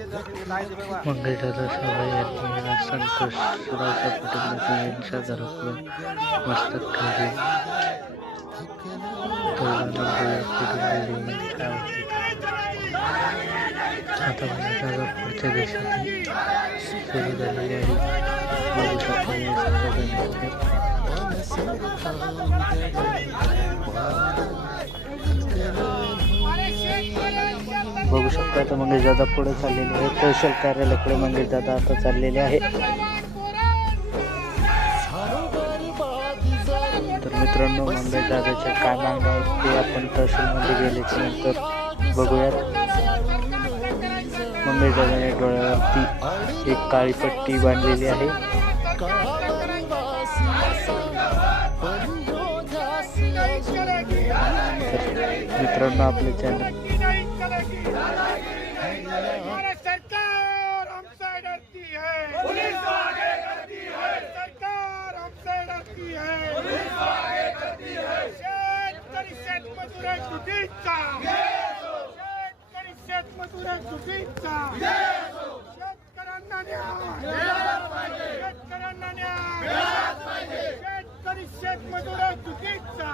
मंगळदादा साबळे यांनी संतोष सुरावच्या कुटुंबातील यांच्या घराकडून मस्तक ठेवले. आता मंगळदादा पुढच्या देशात सुरू झालेली आहे. बघू शकता तर मंगेशदादा पुढे चाललेले आहे. तहसील कार्यालयाकडे मंगेशदादा आता चाललेले आहे. तर मित्रांनो, मंगेशदादाच्या काय मागण्या आहेत ते आपण तहसीलमध्ये गेल्याच्या नंतर बघूयात. मंगेशदादाने डोळ्यावरती एक काळी पट्टी बांधलेली आहे. मित्रांनो, आपले चॅनल सरकार हमसे डरती है, पुलिस आगे करती है, सरकार हमसे डरती है, पुलिस आगे करती है. शेतकरी शेतमजुरा चुकीचा, शेतकरी शेतमजुरा चुकीचा, शेतकऱ्यांना न्याय, शेतकऱ्यांना न्याय, शेतकरी शेतमजुरा चुकीचा.